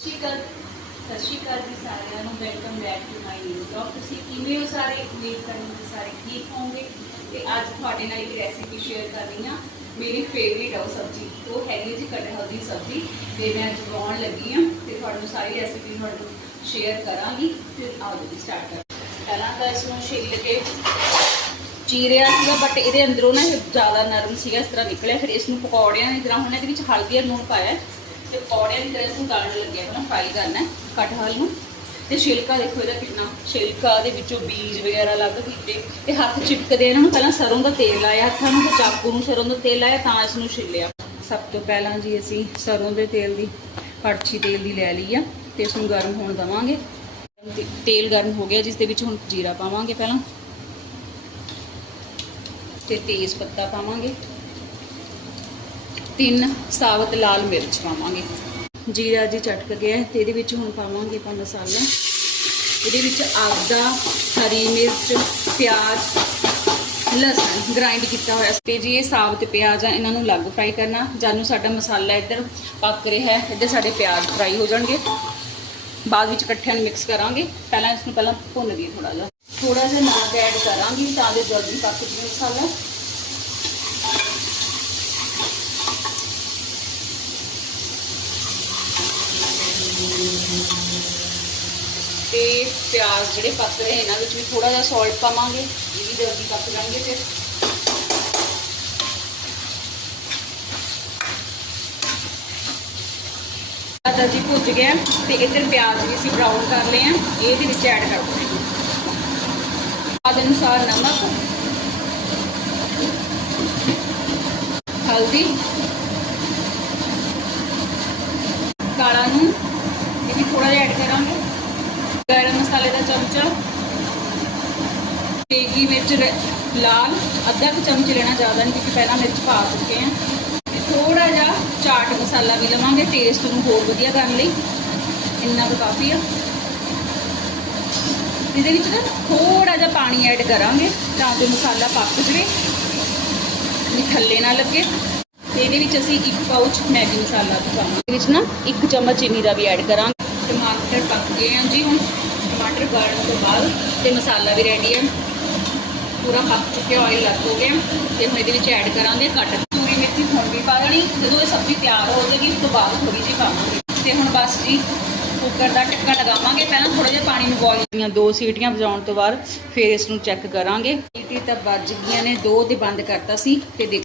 ਸਤਿ ਸ਼੍ਰੀ ਅਕਾਲ, ਸਤਿ ਸ਼੍ਰੀ ਅਕਾਲ ਜੀ ਸਾਰਿਆਂ ਨੂੰ। Welcome back to my new blog ਤੁਸੀਂ ਕਿਵੇਂ ਹੋ ਸਾਰੇ? ਉਮੀਦ ਕਰਨੀ ਕਿ ਸਾਰੇ ਠੀਕ ਹੋਵੋਗੇ। ਤੇ ਅੱਜ ਤੁਹਾਡੇ ਨਾਲ ਇੱਕ ਰੈਸਿਪੀ ਸ਼ੇਅਰ ਕਰ ਰਹੀ ਹਾਂ। ਮੇਰੀ ਫੇਵਰਿਟ ਹੈ ਉਹ ਸਬਜ਼ੀ। ਉਹ ਹੈਗੀ ਜੀ ਕਟਹਲ ਦੀ ਸਬਜ਼ੀ। ਤੇ ਮੈਂ ਅੱਜ ਬਣਾਉਣ ਲੱਗੀ ਹਾਂ ਤੇ ਤੁਹਾਨੂੰ ਸਾਰੀ ਰੈਸਿਪੀ ਤੁਹਾਨੂੰ ਸ਼ੇਅਰ ਕਰਾਂਗੀ। ਫਿਰ ਆਓ ਜੀ ਸਟਾਰਟ ਕਰ ਪਹਿਲਾਂ ਤਾਂ ਇਸ ਨੂੰ ਛਿੱਲ ਕੇ ਚੀਰਿਆ ਸੀਗਾ ਬਟ ਇਹਦੇ ਅੰਦਰੋਂ ਨਾ ਜ਼ਿਆਦਾ ਨਰਮ ਸੀਗਾ, ਇਸ ਤਰ੍ਹਾਂ ਨਿਕਲਿਆ। ਫਿਰ ਇਸ ਨੂੰ ਪਕੌੜਿਆਂ ਦੀ ਤਰ੍ਹਾਂ ਹੁਣ ਇਹਦੇ ਵਿੱਚ ਹਲਦੀ ਔਰ ਲੂਣ ਪਾਇਆ। ਤੇ ਪਕੌੜਿਆਂ ਦੀ ਤਰ੍ਹਾਂ ਇਸ ਨੂੰ ਲੱਗਿਆ ਪਹਿਲਾਂ ਫਰਾਈ ਕਰਨਾ ਕਟਹਲ ਨੂੰ। ਤੇ ਛਿਲਕਾ ਦੇਖੋ ਇਹਦਾ ਕਿੰਨਾ, ਛਿਲਕਾ ਦੇ ਵਿੱਚੋਂ ਬੀਜ ਵਗੈਰਾ ਅਲੱਗ ਕੀਤੇ ਤੇ ਹੱਥ ਚਿਪਕਦੇ ਇਹਨਾਂ ਨੂੰ ਪਹਿਲਾਂ ਸਰੋਂ ਦਾ ਤੇਲ ਲਾਇਆ ਹੱਥਾਂ ਨੂੰ, ਤੇ ਚਾਕੂ ਨੂੰ ਸਰੋਂ ਦਾ ਤੇਲ ਲਾਇਆ, ਤਾਂ ਇਸ ਨੂੰ ਛਿੱਲਿਆ। ਸਭ ਤੋਂ ਪਹਿਲਾਂ ਜੀ ਅਸੀਂ ਸਰੋਂ ਦੇ ਤੇਲ ਦੀ, ਕੜਛੀ ਤੇਲ ਦੀ ਲੈ ਲਈ ਆ, ਤੇ ਇਸ ਨੂੰ ਗਰਮ ਹੋਣ ਦਵਾਂਗੇ। ਤੇਲ ਗਰਮ ਹੋ ਗਿਆ, ਜਿਸ ਦੇ ਵਿੱਚ ਹੁਣ ਜੀਰਾ ਪਾਵਾਂਗੇ ਪਹਿਲਾਂ। ਤੇ ਤੇਜ਼ ਪੱਤਾ ਪਾਵਾਂਗੇ। ਤਿੰਨ ਸਾਬਤ ਲਾਲ ਮਿਰਚ ਪਾਵਾਂਗੇ। ਜੀਰਾ ਜੀ ਚਟਕ ਗਿਆ ਹੈ ਤੇ ਇਹਦੇ ਵਿੱਚ ਹੁਣ ਪਾਵਾਂਗੇ ਆਪਾਂ ਮਸਾਲਾ। ਇਹਦੇ ਵਿੱਚ ਆਦਾ ਹਰੀ ਮਿਰਚ, ਪਿਆਜ਼, ਲਸਣ ਗ੍ਰਾਈਂਡ ਕੀਤਾ ਹੋਇਆ ਤੇ ਜੀ ਇਹ ਸਾਬਤ ਪਿਆਜ਼ ਆ, ਇਹਨਾਂ ਨੂੰ ਅਲੱਗ ਫਰਾਈ ਕਰਨਾ। ਜਦ ਨੂੰ ਸਾਡਾ ਮਸਾਲਾ ਇੱਧਰ ਪੱਕ ਰਿਹਾ ਹੈ, ਇੱਧਰ ਸਾਡੇ ਪਿਆਜ਼ ਫਰਾਈ ਹੋ ਜਾਣਗੇ। ਬਾਅਦ ਵਿੱਚ ਇਕੱਠਿਆਂ ਨੂੰ ਮਿਕਸ ਕਰਾਂਗੇ। ਪਹਿਲਾਂ ਇਸ ਨੂੰ ਪਹਿਲਾਂ ਭੁੰਨ ਲਈਏ ਥੋੜਾ ਜਿਹਾ। ਥੋੜਾ ਜਿਹਾ ਨਮਕ ਐਡ ਕਰਾਂਗੇ ਤਾਂ ਜੋ ਜਲਦੀ ਪੱਕ ਜਾਵੇ ਮਸਾਲਾ। ਤੇ ਪਿਆਜ਼ ਜਿਹੜੇ ਪੱਕ ਰਹੇ ਇਹਨਾਂ ਵਿੱਚ ਵੀ ਥੋੜਾ ਜਿਹਾ ਸਾਲਟ ਪਾਵਾਂਗੇ, ਇਹ ਵੀ ਜਲਦੀ ਪੱਕ ਜਾਣਗੇ ਫਿਰ। ਆਦਾ ਜੀ ਭੁੱਜ ਗਿਆ ਤੇ ਇੱਧਰ ਪਿਆਜ਼ ਵੀ ਅਸੀਂ ਬਰਾਊਨ ਕਰ ਲਏ ਆ, ਇਹ ਦੇ ਵਿੱਚ ਐਡ ਕਰ ਦਿੰਦੇ ਹਾਂ। ਆਦ ਅਨੁਸਾਰ ਨਮਕ, ਹਲਦੀ ਕਾਲਾ ਨੂੰ ਇਹ ਵੀ ਥੋੜਾ ਜਿਹਾ ਐਡ ਕਰਾਂਗੇ ਗਰਮ ਮਸਾਲੇ ਦਾ ਚਮਚਾ ਤੇਗੀ ਮਿਰਚ ਲਾਲ, ਅੱਧਾ ਕੁ ਚਮਚ ਲੈਣਾ ਜ਼ਿਆਦਾ ਨਹੀਂ, ਕਿਉਂਕਿ ਪਹਿਲਾਂ ਮਿਰਚ ਪਾ ਚੁੱਕੇ ਆ ਤੇ ਥੋੜਾ ਜਿਹਾ ਚਾਟ ਮਸਾਲਾ ਵੀ ਲਵਾਂਗੇ ਟੇਸਟ ਨੂੰ ਹੋਰ ਵਧੀਆ ਕਰਨ ਲਈ। ਇੰਨਾ ਕੁ ਕਾਫੀ ਆ। ਇਹਦੇ ਵਿੱਚ ਨਾ ਥੋੜਾ ਜਿਹਾ ਪਾਣੀ ਐਡ ਕਰਾਂਗੇ, ਤਾਂ ਜੋ ਮਸਾਲਾ ਪੱਕ ਜਵੇ, ਵੀ ਥੱਲੇ ਨਾ ਲੱਗੇ। ਤੇ ਇਹਦੇ ਵਿੱਚ ਅਸੀਂ ਇੱਕ ਪਾਊਚ ਮੈਗੀ ਮਸਾਲਾ ਵੀ ਪਾਵਾਂਗੇ। ਇਹਦੇ ਵਿੱਚ ਨਾ ਇੱਕ ਚਮਚ ਚੀਨੀ ਦਾ ਵੀ ਐਡ ਕਰਾਂਗੇ। ਟਮਾਟਰ ਪੱਕ ਗਏ ਆ ਜੀ ਹੁਣ। ਟਮਾਟਰ ਗਾੜਨ ਤੋਂ ਬਾਅਦ ਤੇ ਮਸਾਲਾ ਵੀ ਰੈਡੀ ਹੈ ਪੂਰਾ ਪੱਕ ਚੁੱਕਿਆ ਆਇਲ ਲੱਗ ਹੋ ਗਿਆ। ਤੇ ਹੁਣ ਇਹਦੇ ਵਿੱਚ ਐਡ ਕਰਾਂਗੇ ਕੱਟ ਪੂਰੀ ਮੇਥੀ ਹੁਣ ਵੀ ਪਾ ਦੇਣੀ। ਜਦੋਂ ਇਹ ਸਬਜ਼ੀ ਤਿਆਰ ਹੋ ਜਾਏਗੀ, ਉਸ ਤੋਂ ਬਾਅਦ ਥੋੜੀ ਜਿਹੀ ਪਾਵਾਂਗੇ। ਤੇ ਹੁਣ ਬਸ ਜੀ ਕੁੱਕਰ ਦਾ ਢੱਕਣ ਲਗਾਵਾਂਗੇ। ਪਹਿਲਾਂ ਥੋੜਾ ਜਿਹਾ ਪਾਣੀ ਨੂੰ ਬੋਇਲ ਦੀਆਂ ਦੋ ਸੀਟੀਆਂ ਵਜਾਉਣ ਤੋਂ ਬਾਅਦ, ਫਿਰ ਇਸ ਨੂੰ ਚੈੱਕ ਕਰਾਂਗੇ। ਸੀਟੀ ਤਾਂ ਵੱਜ ਗਈਆਂ ਨੇ, ਦੋ ਤੇ ਬੰਦ ਕਰਤਾ ਸੀ। ਤੇ ਦੇਖ